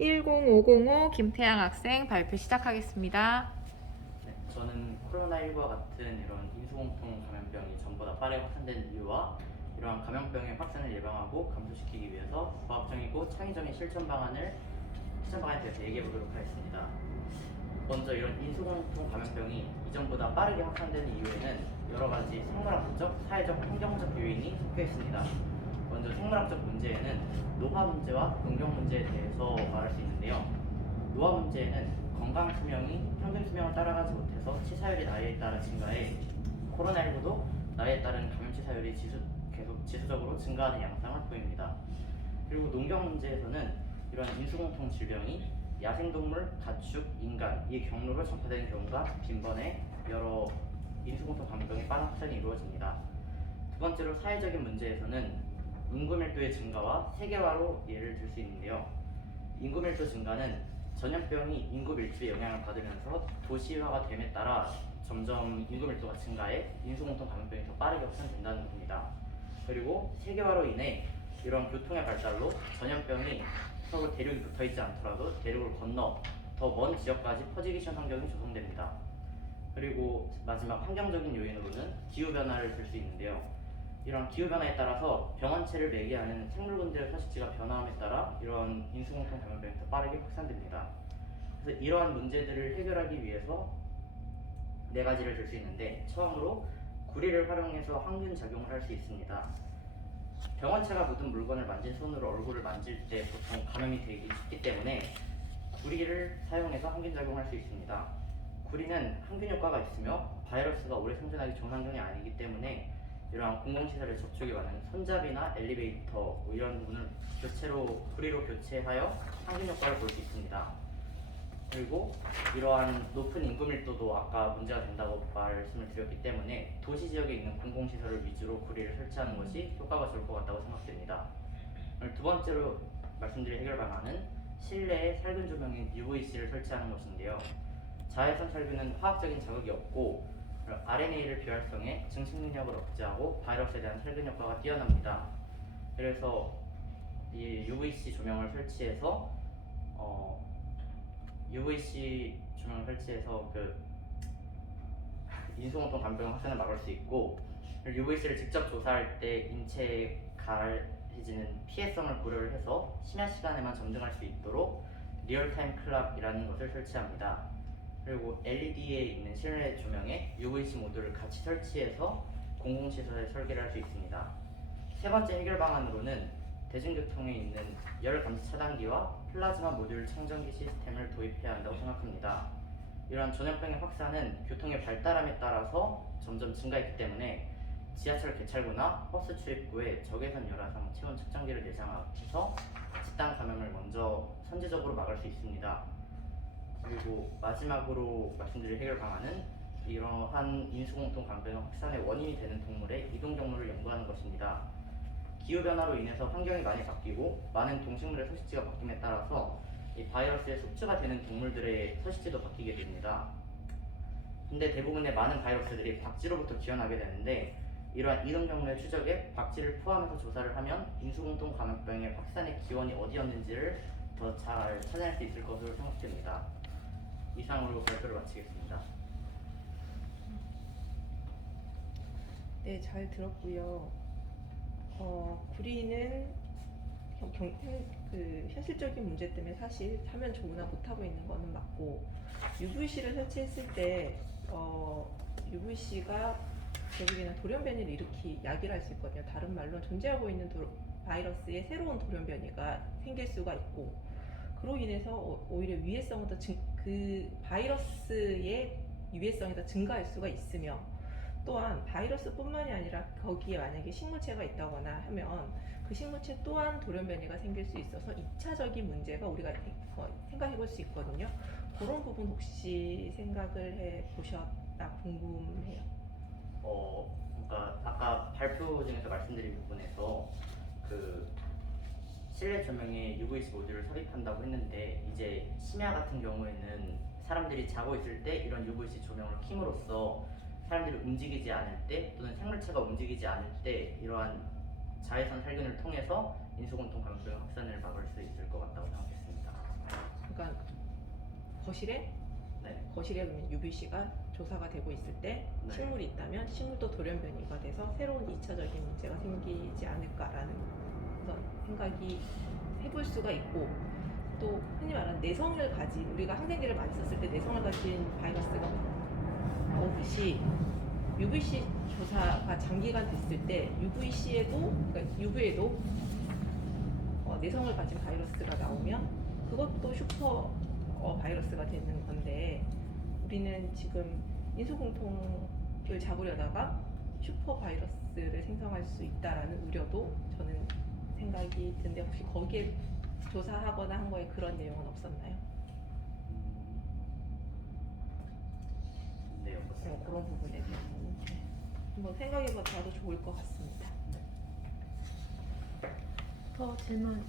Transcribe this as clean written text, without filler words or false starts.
10505 김태양 학생 발표 시작하겠습니다. 네, 저는 코로나19와 같은 이런 인수공통 감염병이 전보다 빠르게 확산된 이유와 이러한 감염병의 확산을 예방하고 감소시키기 위해서 과학적이고 창의적인 실천 방안에 대해서 얘기해 보도록 하겠습니다. 먼저 이런 인수공통 감염병이 이전보다 빠르게 확산되는 이유에는 여러 가지 생물학적, 사회적, 환경적 요인이 섞여 있습니다. 먼저 생물학적 문제에는 노화 문제와 농경 문제에 대해서 말할 수 있는데요. 노화 문제에는 건강 수명이 평균 수명을 따라가지 못해서 치사율이 나이에 따라 증가해 코로나19도 나이에 따른 감염 치사율이 계속 지수적으로 증가하는 양상을 보입니다. 그리고 농경 문제에서는 이런 인수공통 질병이 야생동물, 가축, 인간 이 경로로 전파되는 경우가 빈번해 여러 인수공통 감염병의 빠른 확산이 이루어집니다. 두 번째로 사회적인 문제에서는 인구 밀도의 증가와 세계화로 예를 들 수 있는데요. 인구 밀도 증가는 전염병이 인구 밀도에 영향을 받으면서 도시화가 됨에 따라 점점 인구 밀도가 증가해 인수공통 감염병이 더 빠르게 확산된다는 겁니다. 그리고 세계화로 인해 이런 교통의 발달로 전염병이 서로 대륙이 붙어있지 않더라도 대륙을 건너 더 먼 지역까지 퍼지기 쉬운 환경이 조성됩니다. 그리고 마지막 환경적인 요인으로는 기후변화를 들 수 있는데요. 이런 기후변화에 따라서 병원체를 매개하는 생물군들의 서식지가 변화함에 따라 이런 인수공통 감염병이 더 빠르게 확산됩니다. 그래서 이러한 문제들을 해결하기 위해서 네 가지를 들 수 있는데, 처음으로 구리를 활용해서 항균 작용을 할 수 있습니다. 병원체가 묻은 물건을 만진 손으로 얼굴을 만질 때 보통 감염이 되기 쉽기 때문에 구리를 사용해서 항균 작용을 할 수 있습니다. 구리는 항균 효과가 있으며 바이러스가 오래 생존하기 좋은 환경이 아니기 때문에 이러한 공공시설에 접촉이 많은 손잡이나 엘리베이터 이런 부분을 구리로 교체하여 항균 효과를 볼 수 있습니다. 그리고 이러한 높은 인구 밀도도 아까 문제가 된다고 말씀을 드렸기 때문에 도시 지역에 있는 공공시설을 위주로 구리를 설치하는 것이 효과가 좋을 것 같다고 생각됩니다. 두 번째로 말씀드릴 해결 방안은 실내에 살균 조명인 UVC를 설치하는 것인데요. 자외선 살균은 화학적인 자극이 없고 RNA를 비활성해 증식 능력을 억제하고 바이러스에 대한 살균 효과가 뛰어납니다. 그래서 이 UVC 조명을 설치해서 인수공통 감염병 확산을 막을 수 있고, UVC를 직접 조사할 때 인체에 가해지는 피해성을 고려를 해서 심야 시간에만 점등할 수 있도록 리얼타임 클락이라는 것을 설치합니다. 그리고 LED에 있는 실내 조명에 UVC 모듈을 같이 설치해서 공공시설에 설계를 할 수 있습니다. 세 번째 해결 방안으로는 대중교통에 있는 열 감지 차단기와 플라즈마 모듈 청정기 시스템을 도입해야 한다고 생각합니다. 이러한 전염병의 확산은 교통의 발달함에 따라서 점점 증가했기 때문에 지하철 개찰구나 버스 출입구에 적외선 열화상 체온 측정기를 내장해서 집단 감염을 먼저 선제적으로 막을 수 있습니다. 그리고 마지막으로 말씀드릴 해결 방안은 이러한 인수공통 감염병 확산의 원인이 되는 동물의 이동 경로를 연구하는 것입니다. 기후변화로 인해서 환경이 많이 바뀌고 많은 동식물의 서식지가 바뀜에 따라서 이 바이러스의 숙주가 되는 동물들의 서식지도 바뀌게 됩니다. 근데 대부분의 많은 바이러스들이 박쥐로부터 기원하게 되는데, 이러한 이동 경로의 추적에 박쥐를 포함해서 조사를 하면 인수공통 감염병의 확산의 기원이 어디였는지를 더 잘 찾아낼 수 있을 것으로 생각됩니다. 이상으로 발표를 마치겠습니다. 네, 잘 들었고요. 구리는 현실적인 문제 때문에 사실 하면 좋으나 못하고 있는 거는 맞고, UVC를 설치했을 때 UVC가 결국에는 돌연변이를 야기를 할 수 있거든요. 다른 말로 존재하고 있는 바이러스의 새로운 돌연변이가 생길 수가 있고, 그로 인해서 오히려 그 바이러스의 유해성이 더 증가할 수가 있으며, 또한 바이러스뿐만이 아니라 거기에 만약에 식물체가 있다거나 하면 그 식물체 또한 돌연변이가 생길 수 있어서 2차적인 문제가 우리가 생각해 볼 수 있거든요. 그런 부분 혹시 생각을 해 보셨나 궁금해요. 그러니까 아까 발표 중에서 말씀드린 부분에서 그 실내 조명에 UVC 모듈을 삽입한다고 했는데, 이제 심야 같은 경우에는 사람들이 자고 있을 때 이런 UVC 조명을 킴으로써 사람들이 움직이지 않을 때 또는 생물체가 움직이지 않을 때 이러한 자외선 살균을 통해서 인수공통 감염병 확산을 막을 수 있을 것 같다고 생각했습니다. 거실에 네. 그러면 UVC가 조사가 되고 있을 때 네. 식물이 있다면 식물도 돌연변이가 돼서 새로운 2차적인 문제가 생기지 않을까라는 그런 생각이 해볼 수가 있고, 또 흔히 말하는 내성을 가진, 우리가 항생제를 많이 썼을 때 내성을 가진 바이러스가 없듯이 UVC 조사가 장기간 됐을 때 UVC에도, 그러니까 UV에도 내성을 가진 바이러스가 나오면 그것도 슈퍼 바이러스가 되는 건데, 우리는 지금 인수공통을 잡으려다가 슈퍼 바이러스를 생성할 수 있다라는 우려도 저는 생각이 드는데, 혹시 거기에 조사하거나 한 거에 그런 내용은 없었나요? 네, 없었습니다. 그런 부분에 대해서는 한번 생각해봐도 좋을 것 같습니다. 더 질문